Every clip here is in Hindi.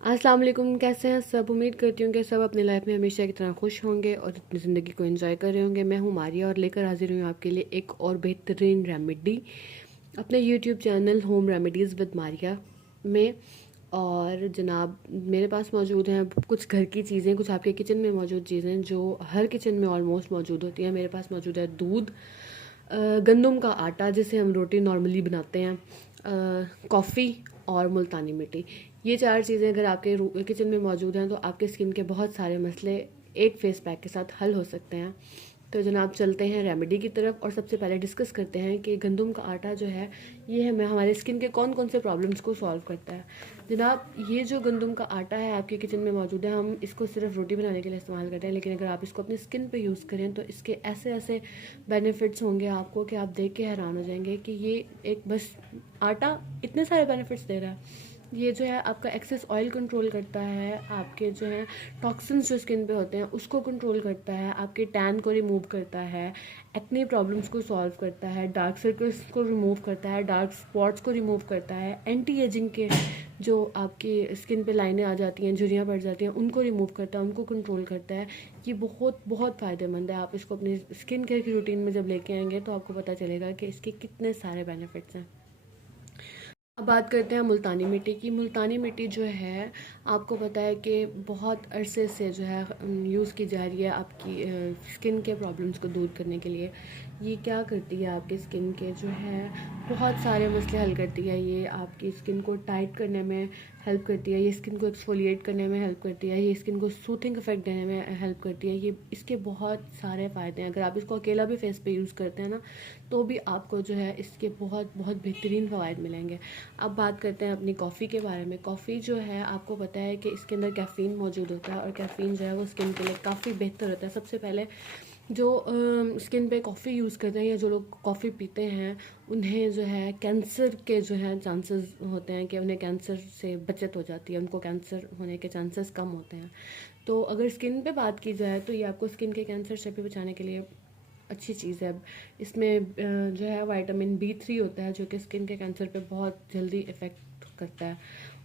अस्सलाम वालेकुम। कैसे हैं सब? उम्मीद करती हूँ कि सब अपनी लाइफ में हमेशा की तरह खुश होंगे और अपनी ज़िंदगी को एंजॉय कर रहे होंगे। मैं हूँ मारिया और लेकर हाजिर हूँ आपके लिए एक और बेहतरीन रेमेडी अपने YouTube channel home remedies with Maria में। और जनाब, मेरे पास मौजूद हैं कुछ घर की चीज़ें, कुछ आपके किचन में मौजूद चीज़ें जो हर किचन में ऑलमोस्ट मौजूद होती हैं। मेरे पास मौजूद है दूध, गंदम का आटा जिसे हम रोटी नॉर्मली बनाते हैं, कॉफ़ी और मुल्तानी मिट्टी। ये चार चीज़ें अगर आपके किचन में मौजूद हैं तो आपके स्किन के बहुत सारे मसले एक फेस पैक के साथ हल हो सकते हैं। तो जनाब, चलते हैं रेमेडी की तरफ और सबसे पहले डिस्कस करते हैं कि गंदम का आटा जो है ये हमें हमारे स्किन के कौन कौन से प्रॉब्लम्स को सॉल्व करता है। जनाब, ये जो गंदम का आटा है आपके किचन में मौजूद है, हम इसको सिर्फ रोटी बनाने के लिए इस्तेमाल करते हैं, लेकिन अगर आप इसको अपनी स्किन पे यूज़ करें तो इसके ऐसे ऐसे बेनिफिट्स होंगे आपको कि आप देख के हैरान हो जाएंगे कि ये एक बस आटा इतने सारे बेनिफिट्स दे रहा है। ये जो है आपका एक्सेस ऑयल कंट्रोल करता है, आपके जो है टॉक्सिन्स जो स्किन पे होते हैं उसको कंट्रोल करता है, आपके टैन को रिमूव करता है, एक्ने प्रॉब्लम्स को सॉल्व करता है, डार्क सर्कल्स को रिमूव करता है, डार्क स्पॉट्स को रिमूव करता है, एंटी एजिंग के जो आपकी स्किन पे लाइनें आ जाती हैं, झुर्रियाँ पड़ जाती हैं, उनको रिमूव करता है, उनको कंट्रोल करता है। ये बहुत बहुत फ़ायदेमंद है। आप इसको अपनी स्किन केयर की रूटीन में जब लेके आएंगे तो आपको पता चलेगा कि इसके कितने सारे बेनिफिट्स हैं। अब बात करते हैं मुल्तानी मिट्टी की। मुल्तानी मिट्टी जो है आपको पता है कि बहुत अरसे से जो है यूज़ की जा रही है आपकी स्किन के प्रॉब्लम्स को दूर करने के लिए। ये क्या करती है, आपके स्किन के जो है बहुत सारे मसले हल करती है। ये आपकी स्किन को टाइट करने में हेल्प करती है, ये स्किन को एक्सफोलिएट करने में हेल्प करती है, ये स्किन को सूथिंग इफेक्ट देने में हेल्प करती है। ये इसके बहुत सारे फ़ायदे हैं। अगर आप इसको अकेला भी फेस पे यूज़ करते हैं ना तो भी आपको जो है इसके बहुत बहुत बेहतरीन फ़वाद मिलेंगे। अब बात करते हैं अपनी कॉफ़ी के बारे में। कॉफ़ी जो है आपको पता है कि इसके अंदर कैफ़ीन मौजूद होता है और कैफ़ीन जो है वो स्किन के लिए काफ़ी बेहतर होता है। सबसे पहले जो स्किन पे कॉफ़ी यूज़ करते हैं या जो लोग कॉफ़ी पीते हैं उन्हें जो है कैंसर के जो है चांसेस होते हैं कि उन्हें कैंसर से बचत हो जाती है, उनको कैंसर होने के चांसेस कम होते हैं। तो अगर स्किन पे बात की जाए तो ये आपको स्किन के कैंसर से भी बचाने के लिए अच्छी चीज़ है। इसमें जो है विटामिन बी 3 होता है जो कि स्किन के कैंसर पे बहुत जल्दी इफ़ेक्ट करता है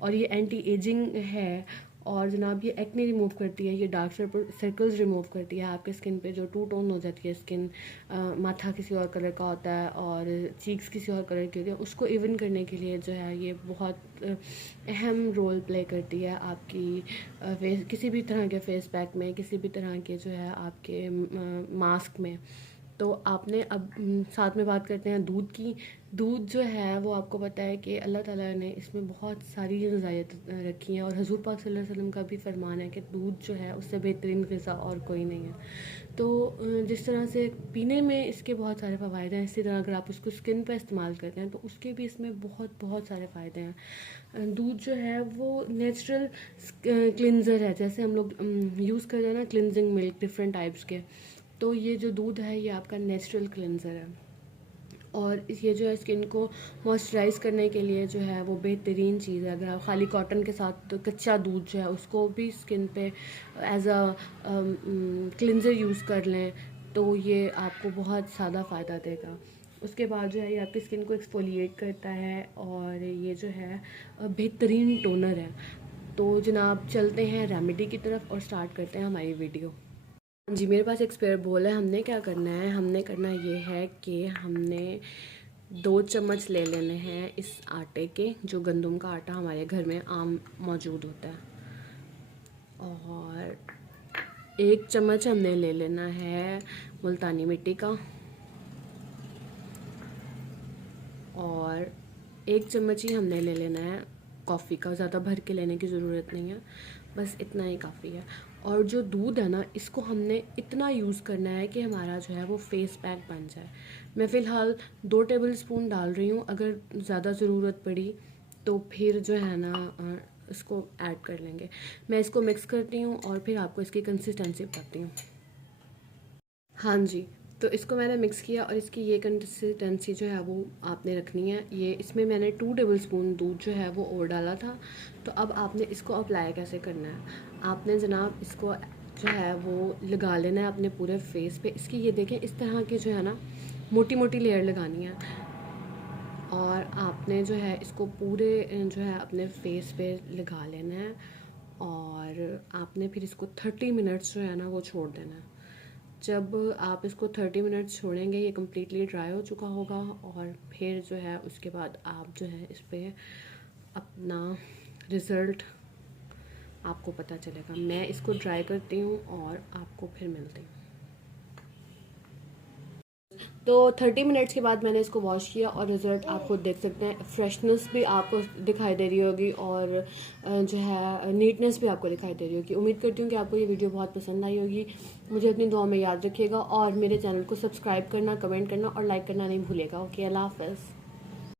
और ये एंटी एजिंग है। और जनाब, ये एक्ने रिमूव करती है, ये डार्क सर्कल्स रिमूव करती है। आपके स्किन पे जो टू टोन हो जाती है स्किन, माथा किसी और कलर का होता है और चीक्स किसी और कलर की होती है, उसको इवन करने के लिए जो है ये बहुत अहम रोल प्ले करती है आपकी फेस, किसी भी तरह के फेस पैक में, किसी भी तरह के जो है आपके मास्क में। तो आपने अब साथ में बात करते हैं दूध की। दूध जो है वो आपको पता है कि अल्लाह ताला ने इसमें बहुत सारी ग़िज़ायत रखी हैं और हजूर पाक सल्लल्लाहु अलैहि वसल्लम का भी फरमान है कि दूध जो है उससे बेहतरीन ग़िज़ा और कोई नहीं है। तो जिस तरह से पीने में इसके बहुत सारे फ़वाद हैं, इसी तरह अगर आप उसको स्किन पर इस्तेमाल करते हैं तो उसके भी इसमें बहुत बहुत सारे फ़ायदे हैं। दूध जो है वो नेचुरल क्लिनज़र है। जैसे हम लोग यूज़ करते हैं ना क्लिनजिंग मिल्क डिफरेंट टाइप्स के, तो ये जो दूध है ये आपका नेचुरल क्लिनज़र है और ये जो है स्किन को मॉइस्चराइज़ करने के लिए जो है वो बेहतरीन चीज़ है। अगर आप खाली कॉटन के साथ तो कच्चा दूध जो है उसको भी स्किन पे एज अ क्लिनज़र यूज़ कर लें तो ये आपको बहुत ज़्यादा फ़ायदा देगा। उसके बाद जो है ये आपकी स्किन को एक्सफोलिएट करता है और ये जो है बेहतरीन टोनर है। तो जनाब, चलते हैं रेमेडी की तरफ और स्टार्ट करते हैं हमारी वीडियो। जी, मेरे पास एक स्पेयर बोल है। हमने क्या करना है, हमने करना ये है कि हमने 2 चम्मच ले लेने हैं इस आटे के, जो गंदम का आटा हमारे घर में आम मौजूद होता है, और 1 चम्मच हमने ले लेना है मुल्तानी मिट्टी का, और 1 चम्मच ही हमने ले लेना है कॉफ़ी का। ज़्यादा भर के लेने की ज़रूरत नहीं है, बस इतना ही काफ़ी है। और जो दूध है ना, इसको हमने इतना यूज़ करना है कि हमारा जो है वो फेस पैक बन जाए। मैं फ़िलहाल 2 टेबल स्पून डाल रही हूँ, अगर ज़्यादा ज़रूरत पड़ी तो फिर जो है ना इसको ऐड कर लेंगे। मैं इसको मिक्स करती हूँ और फिर आपको इसकी कंसिस्टेंसी बताती हूँ। हाँ जी, तो इसको मैंने मिक्स किया और इसकी ये कंसिस्टेंसी जो है वो आपने रखनी है। ये इसमें मैंने 2 टेबल स्पून दूध जो है वो और डाला था। तो अब आपने इसको अप्लाई कैसे करना है, आपने जनाब इसको जो है वो लगा लेना है अपने पूरे फेस पे। इसकी ये देखें, इस तरह की जो है ना मोटी मोटी लेयर लगानी है और आपने जो है इसको पूरे जो है अपने फेस पे लगा लेना है। और आपने फिर इसको 30 मिनट्स जो है ना वो छोड़ देना है। जब आप इसको 30 मिनट्स छोड़ेंगे ये कम्प्लीटली ड्राई हो चुका होगा, और फिर जो है उसके बाद आप जो है इस पर अपना रिज़ल्ट आपको पता चलेगा। मैं इसको ड्राई करती हूँ और आपको फिर मिलती हूँ। तो 30 मिनट्स के बाद मैंने इसको वॉश किया और रिज़ल्ट आप खुद देख सकते हैं। फ्रेशनेस भी आपको दिखाई दे रही होगी और जो है नीटनेस भी आपको दिखाई दे रही होगी। उम्मीद करती हूँ कि आपको ये वीडियो बहुत पसंद आई होगी। मुझे अपनी दुआ में याद रखिएगा और मेरे चैनल को सब्सक्राइब करना, कमेंट करना और लाइक करना नहीं भूलिएगा। ओके, अल्लाह हाफ़िज़।